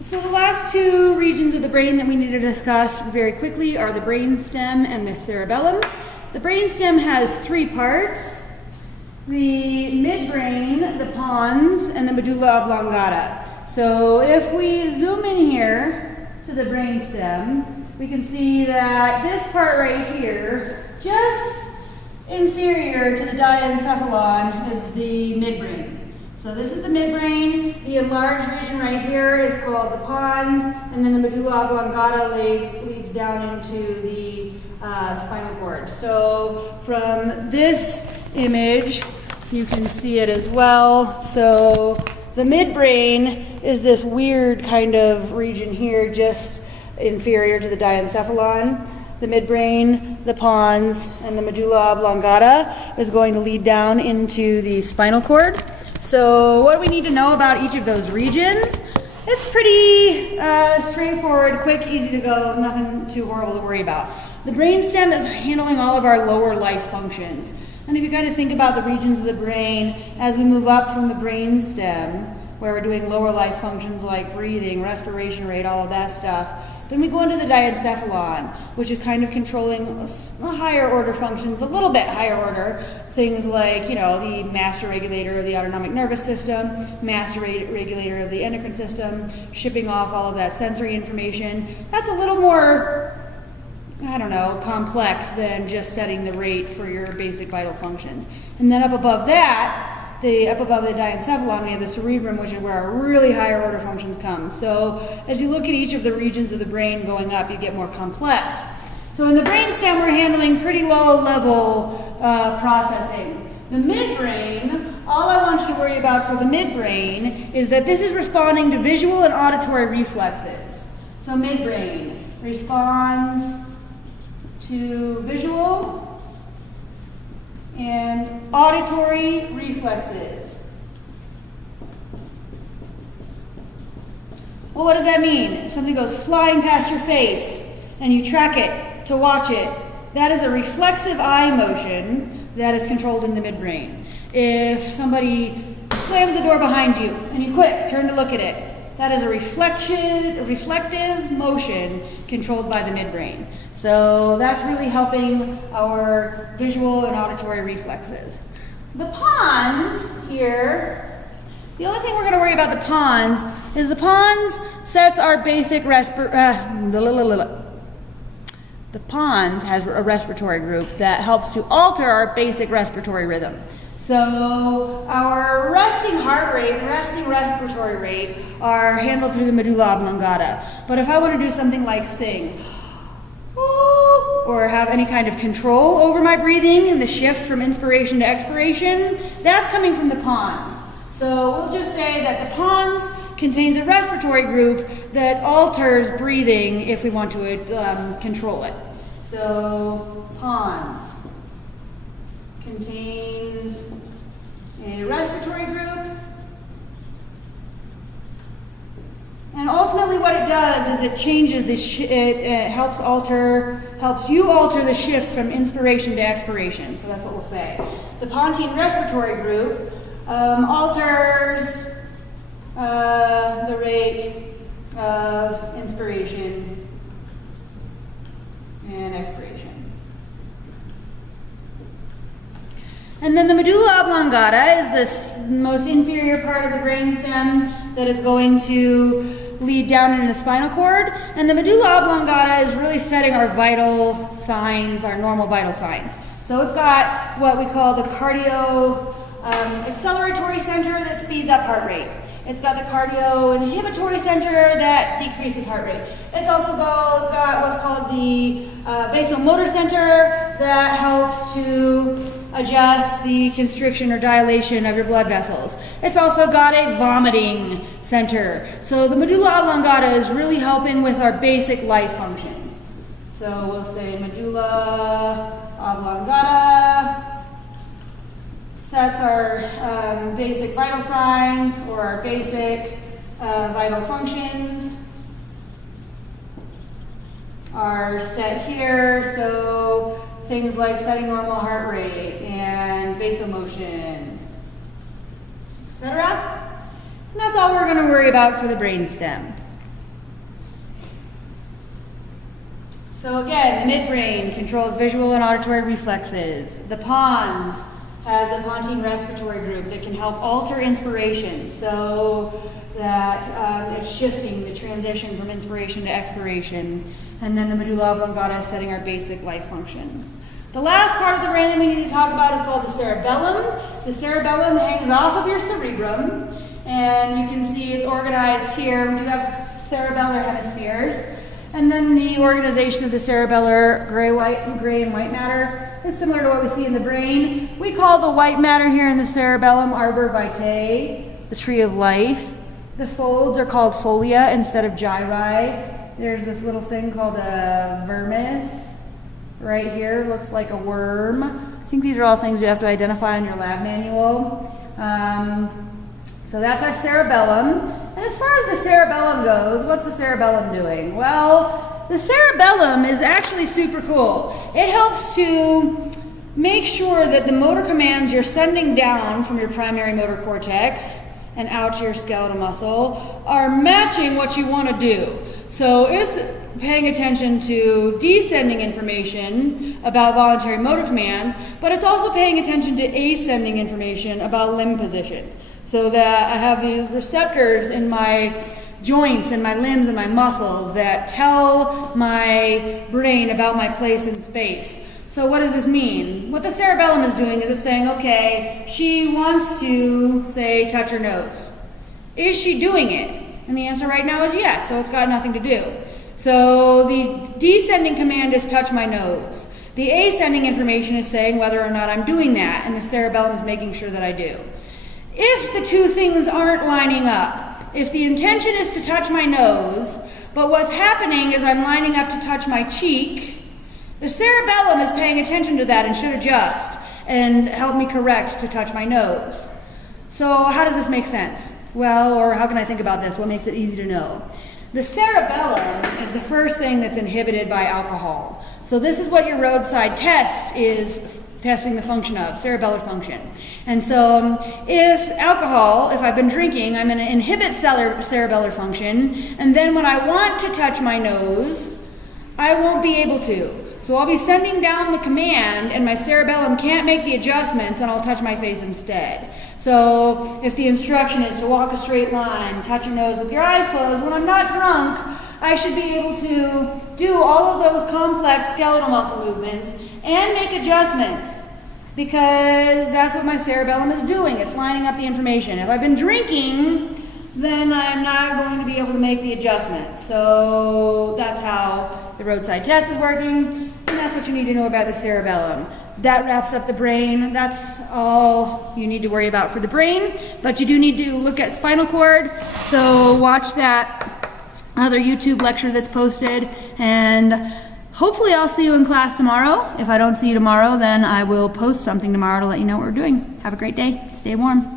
So the last two regions of the brain that we need to discuss very quickly are the brainstem and the cerebellum. The brainstem has three parts: the midbrain, the pons, and the medulla oblongata. So if we zoom in here to the brainstem, we can see that this part right here, just inferior to the diencephalon, is the midbrain. So this is the midbrain. The enlarged region right here is called the pons, and then the medulla oblongata leads down into the spinal cord. So from this image, you can see it as well. So the midbrain is this weird kind of region here, just inferior to the diencephalon. The midbrain, the pons, and the medulla oblongata is going to lead down into the spinal cord. So what do we need to know about each of those regions? It's pretty straightforward, quick, easy to go, nothing too horrible to worry about. The brainstem is handling all of our lower life functions. And if you kind of think about the regions of the brain, as we move up from the brainstem, where we're doing lower life functions like breathing, respiration rate, all of that stuff, then we go into the diencephalon, which is kind of controlling higher order functions, a little bit higher order, things like, the master regulator of the autonomic nervous system, master regulator of the endocrine system, shipping off all of that sensory information. That's a little more, complex than just setting the rate for your basic vital functions. And then up above that, up above the diencephalon, we have the cerebellum, which is where our really higher order functions come. So as you look at each of the regions of the brain going up, you get more complex. So in the brainstem, we're handling pretty low level processing. The midbrain, all I want you to worry about for the midbrain is that this is responding to visual and auditory reflexes. So midbrain responds to visual and auditory reflexes. Well, what does that mean? If something goes flying past your face and you track it to watch it, that is a reflexive eye motion that is controlled in the midbrain. If somebody slams the door behind you and you quick turn to look at it, that is a reflective motion controlled by the midbrain. So that's really helping our visual and auditory reflexes. The pons here, the only thing we're going to worry about the pons is the pons sets our basic the pons has a respiratory group that helps to alter our basic respiratory rhythm. So our resting heart rate and resting respiratory rate are handled through the medulla oblongata. But if I want to do something like sing, or have any kind of control over my breathing and the shift from inspiration to expiration, that's coming from the pons. So we'll just say that the pons contains a respiratory group that alters breathing if we want to control it. So pons contains a respiratory group. And ultimately what it does is it changes it helps you alter the shift from inspiration to expiration. So that's what we'll say. The pontine respiratory group alters the rate of inspiration and expiration. And then the medulla oblongata is this most inferior part of the brainstem that is going to lead down into the spinal cord. And the medulla oblongata is really setting our vital signs, our normal vital signs. So it's got what we call the cardio acceleratory center that speeds up heart rate. It's got the cardio inhibitory center that decreases heart rate. It's also got what's called the vasomotor center that helps to adjust the constriction or dilation of your blood vessels. It's also got a vomiting center. So the medulla oblongata is really helping with our basic life functions. So we'll say medulla oblongata sets our basic vital signs or our basic vital functions are set here. So things like setting normal heart rate and vasomotion, etc. And that's all we're going to worry about for the brainstem. So again, the midbrain controls visual and auditory reflexes. The Pons has a pontine respiratory group that can help alter inspiration so that it's shifting the transition from inspiration to expiration. And then the Medulla Oblongata is setting our basic life functions. The last part of the brain that we need to talk about is called the cerebellum. The cerebellum hangs off of your cerebrum, and you can see it's organized here. We do have cerebellar hemispheres. And then the organization of the cerebellar gray and white matter is similar to what we see in the brain. We call the white matter here in the cerebellum arbor vitae, the tree of life. The folds are called folia instead of gyri. There's this little thing called a vermis right here. Looks like a worm. I think these are all things you have to identify in your lab manual. So that's our cerebellum. And as far as the cerebellum goes, what's the cerebellum doing? Well, the cerebellum is actually super cool. It helps to make sure that the motor commands you're sending down from your primary motor cortex and out to your skeletal muscle are matching what you want to do. So it's paying attention to descending information about voluntary motor commands, but it's also paying attention to ascending information about limb position. So that I have these receptors in my joints and my limbs and my muscles that tell my brain about my place in space. So what does this mean? What the cerebellum is doing is it's saying, okay, she wants to, say, touch her nose. Is she doing it? And the answer right now is yes, so it's got nothing to do. So the descending command is touch my nose. The ascending information is saying whether or not I'm doing that, and the cerebellum is making sure that I do. If the two things aren't lining up, if the intention is to touch my nose, but what's happening is I'm lining up to touch my cheek, the cerebellum is paying attention to that and should adjust and help me correct to touch my nose. So how does this make sense? Well, or how can I think about this? What makes it easy to know? The cerebellum is the first thing that's inhibited by alcohol. So this is what your roadside test is testing the function of, cerebellar function. And so if I've been drinking, I'm going to inhibit cerebellar function, and then when I want to touch my nose, I won't be able to. So I'll be sending down the command, and my cerebellum can't make the adjustments, and I'll touch my face instead. So if the instruction is to walk a straight line, touch your nose with your eyes closed, when I'm not drunk, I should be able to do all of those complex skeletal muscle movements and make adjustments, because that's what my cerebellum is doing. It's lining up the information. If I've been drinking, then I'm not going to be able to make the adjustments. So that's how the roadside test is working, and that's what you need to know about the cerebellum. That wraps up the brain. That's all you need to worry about for the brain, but you do need to look at spinal cord. So watch that other YouTube lecture that's posted, and hopefully I'll see you in class tomorrow. If I don't see you tomorrow, then I will post something tomorrow to let you know what we're doing. Have a great day. Stay warm.